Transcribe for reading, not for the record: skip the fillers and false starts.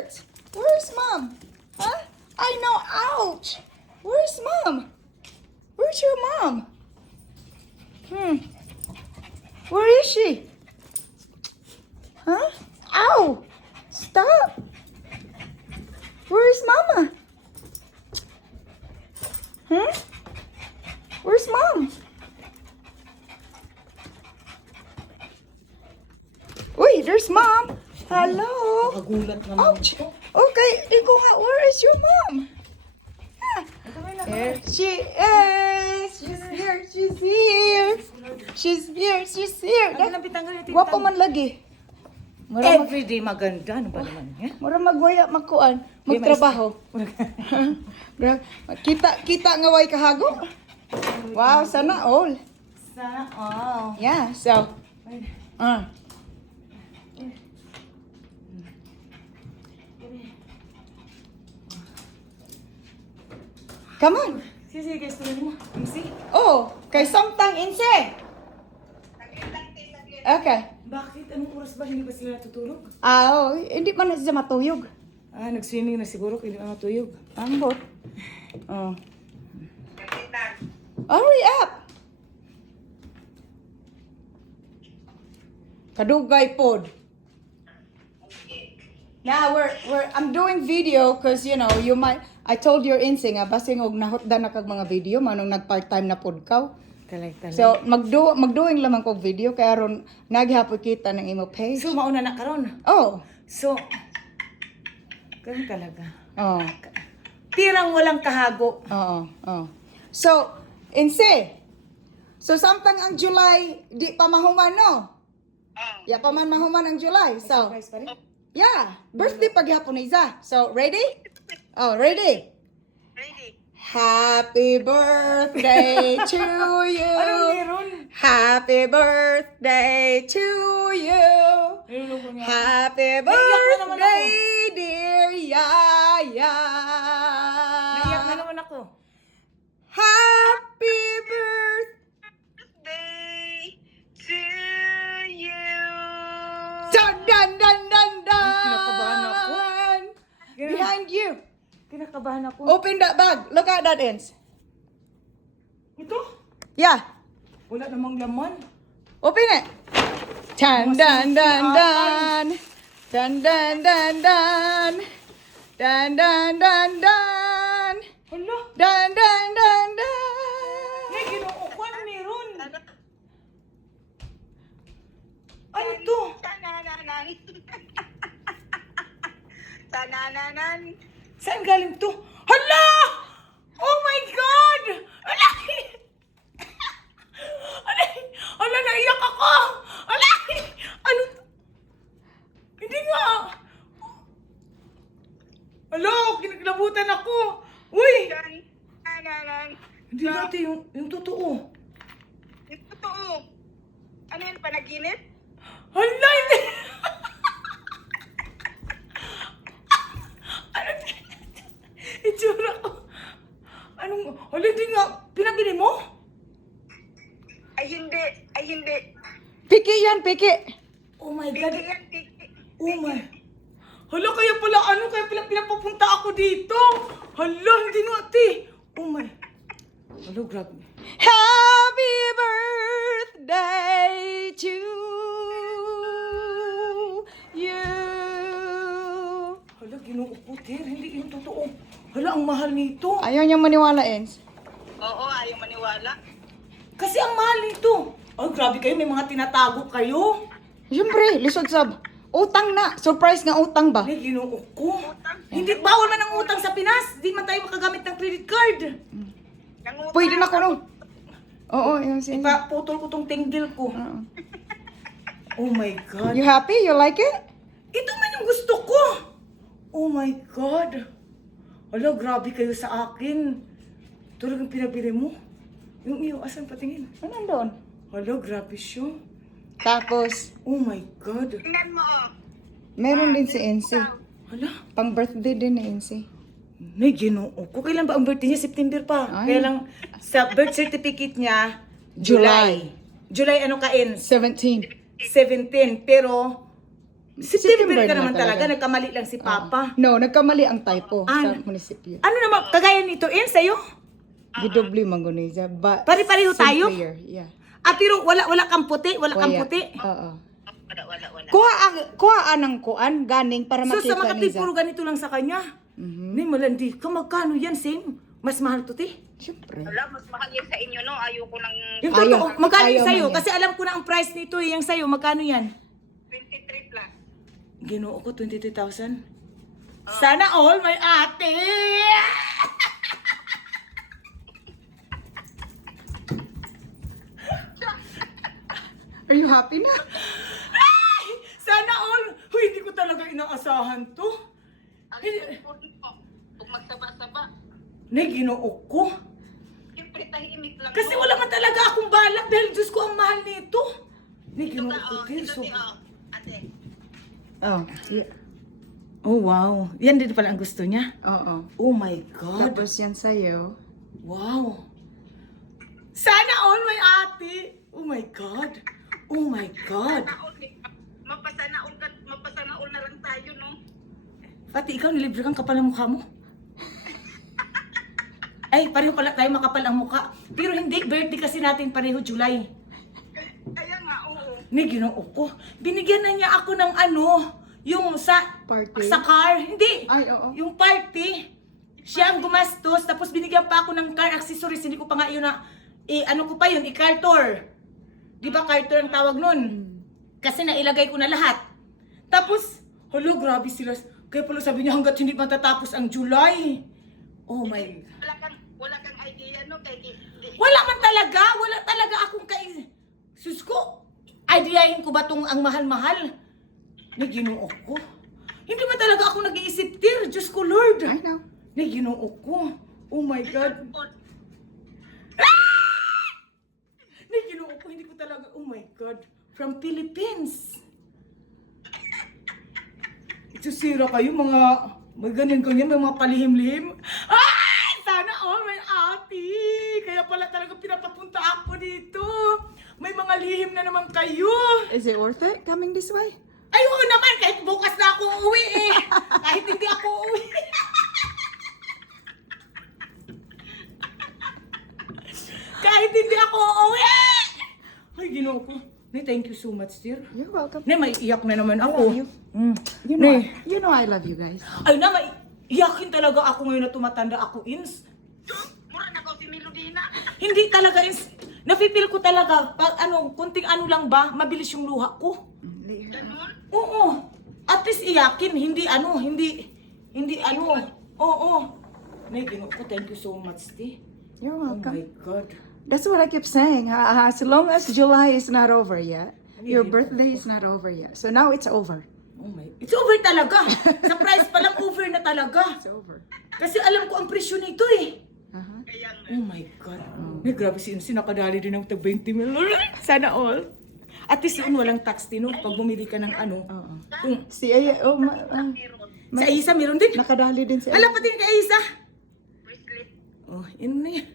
hurts. Where's Mom? Huh? I know, ouch. Where's Mom? Where's your mom? Where is she? Huh? Ow! Stop! Where is Mama? Where's Mom? Uy, there's Mom! Hello! Kagulat naman Ouch! ito. Okay, ikaw nga, where is your mom? Here she is! She's here! She's here! She's here! She's here! Guwapa man lagi. Everyday maganda. Ano ba naman yan? Mura magwaya, magkuan, magtrabaho. Kita nga way kahago. Wow, sana all. Sana all. Yeah, so. Come on. Sige, guys, tuloy mo. Easy. Oh, kay samtang inse. Okay. Bakit? Anong oras ba? Hindi ba sila natutulog? Ah, oh, hindi pa na siya matuyog. Ah, nag-swimming na siguro. Hindi pa matuyog. Ambot. Oh. Hurry up. Kadugay pod. Now I'm doing video because you know you might I told your insing basing og nahutdan na kag mga video manong nag part-time na pod ka. Talay. So magdoing lamang kog video kaya ron nagihapon kita ng imo page. So, mauna na karon. Oh. So, ganun talaga. Oh. Tirang walang kahago. Oo. Oh. So, inse. So samtang ang July di pa mahuman no. Ya pa man mahuman ang July. So, Surprise pa rin. yeah, birthday paghapon ni Iza. So, ready? Oh, ready? Ready? Happy birthday to you. Anong meron? Happy birthday to you. Nilulog ko nga. Happy Naiyak na naman birthday, dear Yaya. Naiyak na naman ako. Happy birthday. Day to you. Dun, dun, dun, dun, dun. Kinakabahan ako. Behind you. Kinakabahan ako. Open that bag. Look at that, Ins. Ito? Yeah. Wala namang laman. Open it. Dun, dun, dun, dun. Dun, dun, dun, dun. Dun, dun, dun, dun. Hala. Dun, dun, dun, dun. May ginuukuan meron. Ano to? Tanananan. Tanananan. Saan galing to? Hala! Oh my God! Hala! Hala! Hala, naiyak ako! Hala! Ano to? Hindi nga! Hala, kinaglabutan ako! Uy! Tanananan. Hindi natin yung totoo. Yung totoo. Ano yan, panaginip? Hala, hindi! Ano? Itsura ko. Anong, hala, hindi nga. Pinabili mo? Ay hindi. Ay hindi. Piki yan, piki. Oh my God. Hindi yan, tiki. Oh my. Hala, kaya pala pinapapunta ako dito. Hala, hindi nga, ate. Oh my. Hala, grabe. Happy birthday to you. Hala, ginuuputir. Hindi yung totoo. Hala, ang mahal nito. Ayaw niyang maniwala, Ens. Oo, ayaw maniwala. Kasi ang mahal nito. Ay, grabe kayo. May mga tinatago kayo. Siyempre, lisod sab. Utang na. Surprise nga utang ba? May ginuuk ko. Hindi, bawal man ang utang sa Pinas. Di man tayo makagamit ng credit card. Nangutang Pwede na ko no. Oo, yung sin. Ipaputol ko tong tinggil ko. Oo. Oh my God. You happy? You like it? Ito man yung gusto ko. Oh my God. Hala, grabe kayo sa akin. Talagang pinabili mo. Yung iyo, asan patingin? Ano nandun? Hala, grabe siya. Tapos, Oh my God. Tingnan mo, oh. meron din si Ensi. Hala, Pang birthday din ni Ensi. may ginoo ko. Kailan ba ang birthday niya? September pa. Ay. Kaya lang, sa birth certificate niya, July. July ano ka, Ens? 17. 17. Pero, September ka na naman talaga. Nagkamali lang si Papa. No, nagkamali ang typo sa Ah. munisipyo. Ano naman, kagaya nito, sa'yo? Gidobli manguniza. But Pare-pareho same tayo? player, yeah. Pero wala kang puti? Wala kang Kuya. puti? Oo. Wala. Kuha ng kuan ganing para So sa makita Makati, niya. puro ganito lang sa kanya. Mhm. Ni malandi ka, magkano yan, same? Mas mahal to, ti? Siyempre. Wala, mas mahal yan sa inyo, no? Ayoko ng Yung Ayaw. totoo, magkano yung Ayaw sa'yo? man yan. Kasi alam ko na ang price nito, yung sa'yo, magkano yan? 23 plus. Ginoo ko, 23,000. Sana all, may ate! Are you happy na? Ay! Sana all! Huy, hindi ko talaga inaasahan to. Ang Hindi- important po, kung magsaba-saba, Nay, ginoo ko. siyempre tahimik lang. Kasi no? wala man talaga akong balak dahil Diyos ko ang mahal nito. Nay, Ito ginoo ka, ko, oh. Tir, Ito, so- ate. Oh, yeah. Oh, wow. Yan din pala ang gusto niya. Oo. Oh my God. Tapos yan sa'yo. Wow. Sana all may ate. Oh my God. Oh my God. Mapasanaol na lang tayo, no? Pati ikaw, nilibre kang kapal ang mukha mo. Ay, pareho pala tayo makapal ang mukha. Pero hindi, birthday kasi natin pareho July. Kaya nga, oo. Ni ginoo ko. Binigyan na niya ako ng ano, yung sa Party? sa car. Hindi. Ay, oo. Yung party. Siya ang gumastos, tapos binigyan pa ako ng car accessories. Hindi ko pa nga yun na, ano ko pa yun, car tour. Di ba car tour ang tawag nun? Kasi nailagay ko na lahat. Tapos, hello, grabe sila. Kaya pala sabi niya hanggat hindi matatapos ang July. Oh my. Wala kang idea, no? Wala man talaga. Wala talaga akong Sus ko, ideahin ko ba tong ang mahal-mahal? Ni ginoo ko. Hindi man talaga ako nag-iisip, Tir. Diyos ko, Lord. I know. Ni ginoo ko. Oh my God. Ni ginoo ko, hindi ko talaga, oh my God. From Philippines. Isusira kayo, may ganyan-ganyan, may mga palihim-lihim. Ay! Sana all may ate. Kaya pala talaga pinapapunta ako dito. May mga lihim na naman kayo. Is it worth it coming this way? Ay, oo naman, kahit bukas na ako uuwi eh. Kahit hindi ako uuwi. Kahit hindi ako uuwi. Ay, ginoo ko. Nay, thank you so much, dear. You're welcome. Nay, may iyak na naman I ako. love you. Mm. You know I love you guys. Ay na, may iyakin talaga ako ngayon na tumatanda ako, Ins. Mura na ko si Melodina. Hindi talaga, Ins. Napipil ko talaga, pag kunting ano lang ba, mabilis yung luha ko. Ganon. Oo. At least iyakin, hindi ano. Oo. Nay, ginoo ko, thank you so much, di. You're Oh welcome. my God. That's what I keep saying. As long as July is not over yet, your birthday is not over yet. So now it's over. Oh my, it's over talaga. Sa price pa lang, over na talaga. It's over. Kasi alam ko ang presyo nito eh. Uh-huh. Kaya nga. Oh my God. May grabe si Insi, nakadali din ng tag 20 mil. Sana all. At least yun, walang tax din, no? Pag bumili ka ng ano. Oo. Yung, Si Aya, sa Aisa, meron din. nakadali din si Alam pati yung kay Aisa. Bracelet. Oh, yun na yan.